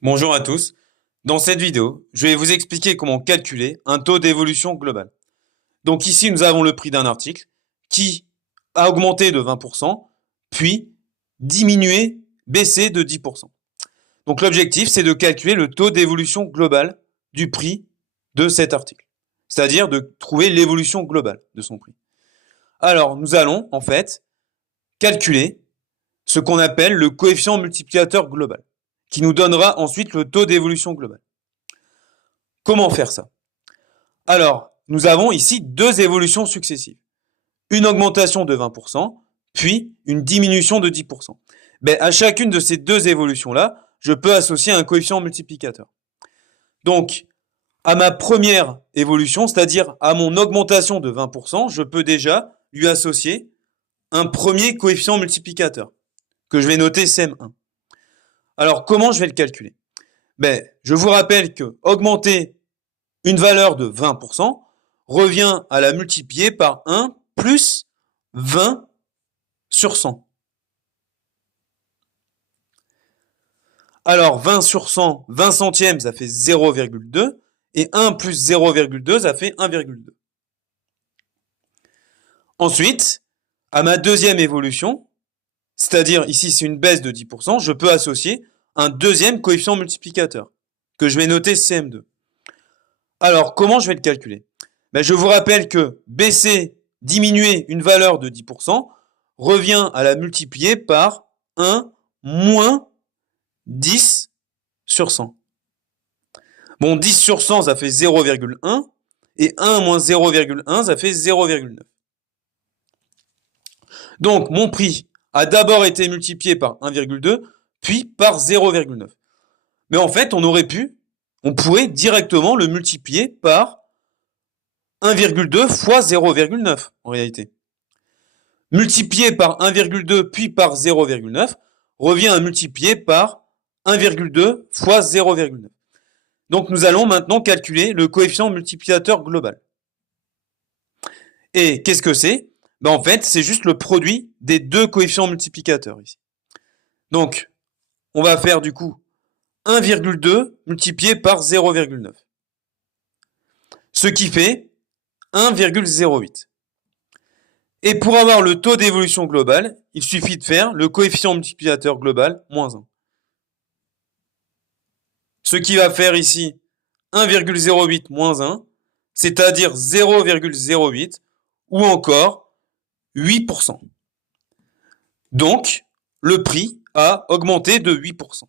Bonjour à tous. Dans cette vidéo, je vais vous expliquer comment calculer un taux d'évolution global. Donc ici, nous avons le prix d'un article qui a augmenté de 20%, puis diminué, baissé de 10%. Donc l'objectif, c'est de calculer le taux d'évolution global du prix de cet article, c'est-à-dire de trouver l'évolution globale de son prix. Alors, nous allons en fait calculer ce qu'on appelle le coefficient multiplicateur global, qui nous donnera ensuite le taux d'évolution globale. Comment faire ça? Alors, nous avons ici deux évolutions successives. Une augmentation de 20%, puis une diminution de 10%. À chacune de ces deux évolutions-là, je peux associer un coefficient multiplicateur. Donc, à ma première évolution, c'est-à-dire à mon augmentation de 20%, je peux déjà lui associer un premier coefficient multiplicateur, que je vais noter CM1. Alors, comment je vais le calculer? Je vous rappelle que augmenter une valeur de 20% revient à la multiplier par 1 plus 20 sur 100. Alors 20 sur 100, 20 centièmes, ça fait 0,2. Et 1 plus 0,2, ça fait 1,2. Ensuite, à ma deuxième évolution, c'est-à-dire ici c'est une baisse de 10%, je peux associer un deuxième coefficient multiplicateur, que je vais noter CM2. Alors, comment je vais le calculer? Je vous rappelle que diminuer une valeur de 10% revient à la multiplier par 1 moins 10 sur 100. Bon, 10 sur 100, ça fait 0,1, et 1 moins 0,1, ça fait 0,9. Donc, mon prix a d'abord été multiplié par 1,2, puis par 0,9. Mais en fait, on pourrait directement le multiplier par 1,2 fois 0,9 en réalité. Multiplier par 1,2 puis par 0,9 revient à multiplier par 1,2 fois 0,9. Donc nous allons maintenant calculer le coefficient multiplicateur global. Et qu'est-ce que c'est? En fait, c'est juste le produit des deux coefficients multiplicateurs ici. Donc, on va faire du coup 1,2 multiplié par 0,9. Ce qui fait 1,08. Et pour avoir le taux d'évolution global, il suffit de faire le coefficient multiplicateur global moins 1. Ce qui va faire ici 1,08 moins 1, c'est-à-dire 0,08 ou encore 8%. Donc, le prix a augmenté de 8%.